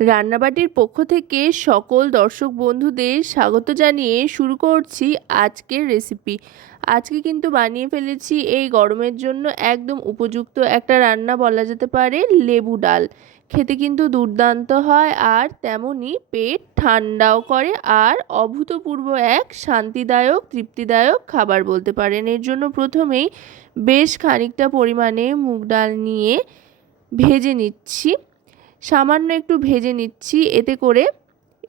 রান্নাবাটির পক্ষ থেকে সকল দর্শক বন্ধুদের স্বাগত জানিয়ে শুরু করছি আজকের রেসিপি আজকে কিন্তু বানিয়ে ফেলেছি এই গরমের জন্য একদম উপযুক্ত একটা রান্না বলা যেতে পারে লেবু ডাল। খেতে কিন্তু দুর্দান্ত হয় আর তেমনই পেট ঠান্ডাও করে আর অভূতপূর্ব এক শান্তিদায়ক, তৃপ্তিদায়ক খাবার বলতে পারেন। এর জন্য প্রথমেই বেশ খানিকটা পরিমাণে মুগ ডাল নিয়ে ভেজে নিচ্ছি। সামান্য একটু ভেজে নিচ্ছি, এতে করে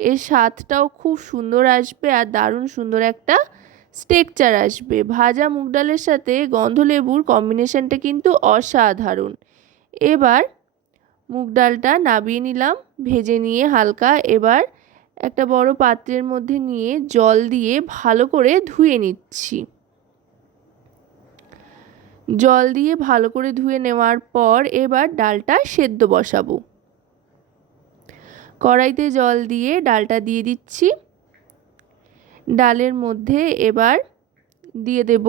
এর স্বাদটাও খুব সুন্দর আসবে আর দারুণ সুন্দর একটা স্টেকচার আসবে। ভাজা মুগ ডালের সাথে গন্ধলেবুর কম্বিনেশনটা কিন্তু অসাধারণ। এবার মুগ ডালটা নাবিয়ে নিলাম, ভেজে নিয়ে হালকা এবার একটা বড় পাত্রের মধ্যে নিয়ে জল দিয়ে ভালো করে ধুয়ে নিচ্ছি। জল দিয়ে ভালো করে ধুয়ে নেওয়ার পর এবার ডালটা সেদ্ধ বসাবো। কড়াইতে জল দিয়ে ডালটা দিয়ে দিচ্ছি। ডালের মধ্যে এবার দিয়ে দেব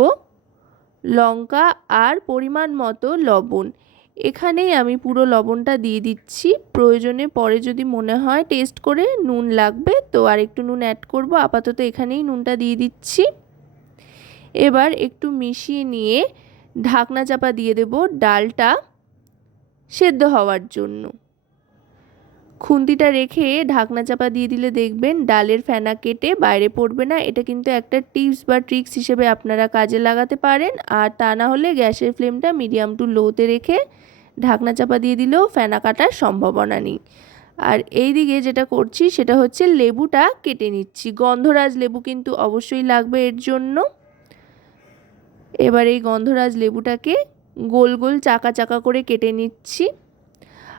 লঙ্কা আর পরিমাণ মতো লবণ। এখানেই আমি পুরো লবণটা দিয়ে দিচ্ছি। প্রয়োজনে পরে যদি মনে হয় টেস্ট করে নুন লাগবে তো আর একটু নুন অ্যাড করব। আপাতত এখানেই নুনটা দিয়ে দিচ্ছি। এবার একটু মিশিয়ে নিয়ে ঢাকনা চাপা দিয়ে দেব ডালটা সেদ্ধ হওয়ার জন্য। খুন্তিটা রেখে ঢাকনা চাপা দিয়ে দিলে দেখবেন ডালের ফেনা কেটে বাইরে পড়বে না। এটা কিন্তু একটা টিপস বা ট্রিক্স হিসেবে আপনারা কাজে লাগাতে পারেন। আর তা না হলে গ্যাসের ফ্লেমটা মিডিয়াম টু লোতে রেখে ঢাকনা চাপা দিয়ে দিলেও ফেনা কাটার সম্ভাবনা নেই। আর এই দিকে যেটা করছি সেটা হচ্ছে লেবুটা কেটে নিচ্ছি। গন্ধরাজ লেবু কিন্তু অবশ্যই লাগবে এর জন্য। এবার এই গন্ধরাজ লেবুটাকে গোল গোল চাকা চাকা করে কেটে নিচ্ছি।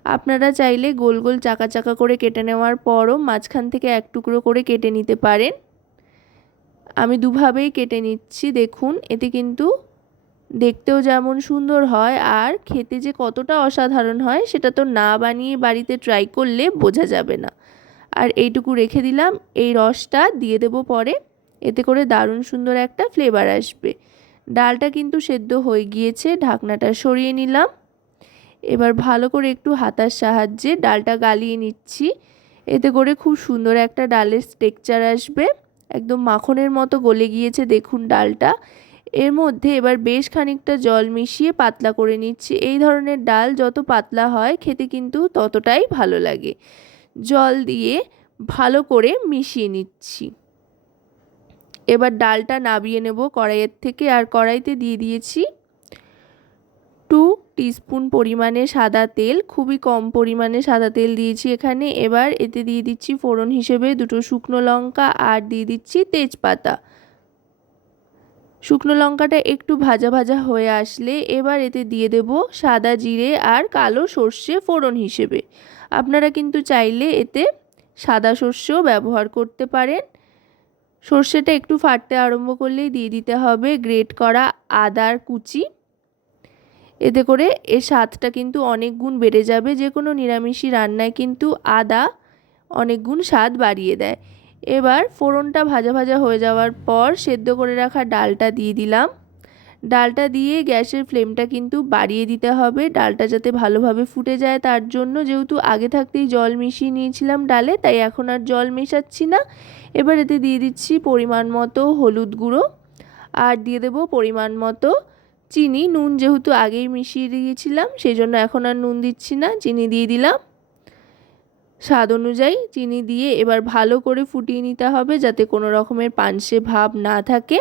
আপনারা চাইলে গোল গোল চাকা চাকা করে কেটে নেওয়ার পরও মাঝখান থেকে এক টুকরো করে কেটে নিতে পারেন। আমি দুভাবেই কেটে নিচ্ছি, দেখুন, এতে কিন্তু দেখতেও যেমন সুন্দর হয় আর খেতে যে কতটা অসাধারণ হয় সেটা তো না বানিয়ে বাড়িতে ট্রাই করলে বোঝা যাবে না। আর এইটুকু রেখে দিলাম, এই রসটা দিয়ে দেব পরে, এতে করে দারুণ সুন্দর একটা ফ্লেভার আসবে। ডালটা কিন্তু সেদ্ধ হয়ে গিয়েছে, ঢাকনাটা সরিয়ে নিলাম। এবার ভালো করে একটু হাতার সাহায্যে ডালটা গালিয়ে নিচ্ছি। এতে করে খুব সুন্দর একটা ডালের স্টেকচার আসবে। একদম মাখনের মতো গলে গিয়েছে দেখুন ডালটা। এর মধ্যে এবার বেশ খানিকটা জল মিশিয়ে পাতলা করে নিচ্ছি। এই ধরনের ডাল যত পাতলা হয় খেতে কিন্তু ততটাই ভালো লাগে। জল দিয়ে ভালো করে মিশিয়ে নিচ্ছি। এবার ডালটা নাবিয়ে নেব কড়াইয়ের থেকে। আর কড়াইতে দিয়ে দিয়েছি টিস্পুন পরিমাণে সাদা তেল, খুবই কম পরিমাণে সাদা তেল দিয়েছি এখানে। এবার এতে দিয়ে দিচ্ছি ফোড়ন হিসেবে দুটো শুকনো লঙ্কা আর দিয়ে দিচ্ছি তেজপাতা। শুকনো লঙ্কাটা একটু ভাজা ভাজা হয়ে আসলে এবার এতে দিয়ে দেব সাদা জিরে আর কালো সর্ষে ফোড়ন হিসেবে। আপনারা কিন্তু চাইলে এতে সাদা সর্ষেও ব্যবহার করতে পারেন। সর্ষেটা একটু ফাটতে আরম্ভ করলেই দিয়ে দিতে হবে গ্রেট করা আদার কুচি। এতে করে এর স্বাদটা কিন্তু অনেক গুণ বেড়ে যাবে। যে কোনো নিরামিষি রান্নায় কিন্তু আদা অনেক গুণ স্বাদ বাড়িয়ে দেয়। এবার ফোড়নটা ভাজা ভাজা হয়ে যাওয়ার পর সেদ্ধ করে রাখা ডালটা দিয়ে দিলাম। ডালটা দিয়ে গ্যাসের ফ্লেমটা কিন্তু বাড়িয়ে দিতে হবে। ডালটা যাতে ভালোভাবে ফুটে যায় তার জন্য যেহেতু আগে থাকতেই জল মিশিয়ে নিয়েছিলাম ডালে, তাই এখন আর জল মেশাচ্ছি না। এবার এতে দিয়ে দিচ্ছি পরিমাণ মতো হলুদ গুঁড়ো। আর দিয়ে দেবো পরিমাণ মতো চিনি, নুন যেহেতু আগেই মিশিয়ে দিয়েছিলাম সেই জন্য এখন আর নুন দিচ্ছি না, চিনি দিয়ে দিলাম। স্বাদ অনুযায়ী চিনি দিয়ে এবার ভালো করে ফুটিয়ে নিতে হবে যাতে কোনো রকমের পানসে ভাব না থাকে।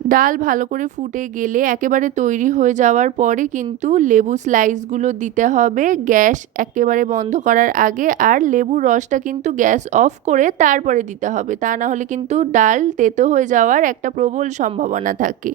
ডাল ভালো করে ফুটে গেলে একেবারে তৈরি হয়ে যাওয়ার পরে কিন্তু লেবু স্লাইসগুলো দিতে হবে। গ্যাস একেবারে বন্ধ করার আগে আর লেবুর রসটা কিন্তু গ্যাস অফ করে তারপরে দিতে হবে। তা না হলে কিন্তু ডাল তেতো হয়ে যাওয়ার একটা প্রবল সম্ভাবনা থাকে।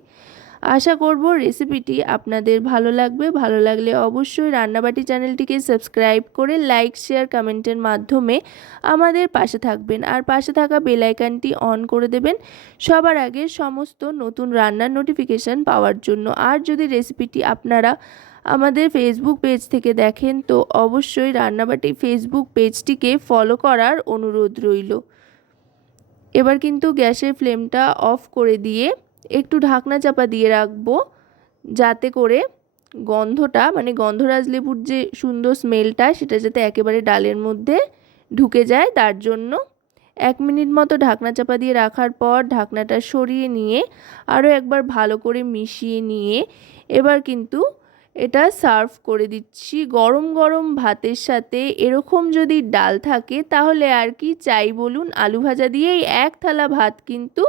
আশা করব রেসিপিটি আপনাদের ভালো লাগবে। ভালো লাগলে অবশ্যই রান্নাবাটি চ্যানেলটিকে সাবস্ক্রাইব করে লাইক শেয়ার কমেন্টের মাধ্যমে আমাদের পাশে থাকবেন। আর পাশে থাকা বেলাইকানটি অন করে দেবেন সবার আগে সমস্ত নতুন রান্নার নোটিফিকেশান পাওয়ার জন্য। আর যদি রেসিপিটি আপনারা আমাদের ফেসবুক পেজ থেকে দেখেন, তো অবশ্যই রান্নাবাটি ফেসবুক পেজটিকে ফলো করার অনুরোধ রইল। এবার কিন্তু গ্যাসের ফ্লেমটা অফ করে দিয়ে একটু ঢাকনা চাপা দিয়ে রাখব, যাতে করে গন্ধটা মানে গন্ধরাজ লেবুর যে সুন্দর স্মেলটা, সেটা যাতে একেবারে ডালের মধ্যে ঢুকে যায়। তার জন্য এক মিনিট মতো ঢাকনা চাপা দিয়ে রাখার পর ঢাকনাটা সরিয়ে নিয়ে আরও একবার ভালো করে মিশিয়ে নিয়ে এবার কিন্তু এটা সার্ভ করে দিচ্ছি। গরম গরম ভাতের সাথে এরকম যদি ডাল থাকে, তাহলে আর কি চাই বলুন? আলু ভাজা দিয়েই এক থালা ভাত কিন্তু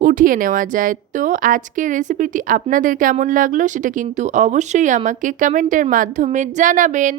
উঠিয়ে নেওয়া যায়। তো আজকের রেসিপিটি আপনাদের কেমন লাগল সেটা কিন্তু অবশ্যই আমাকে কমেন্টের মাধ্যমে জানাবেন।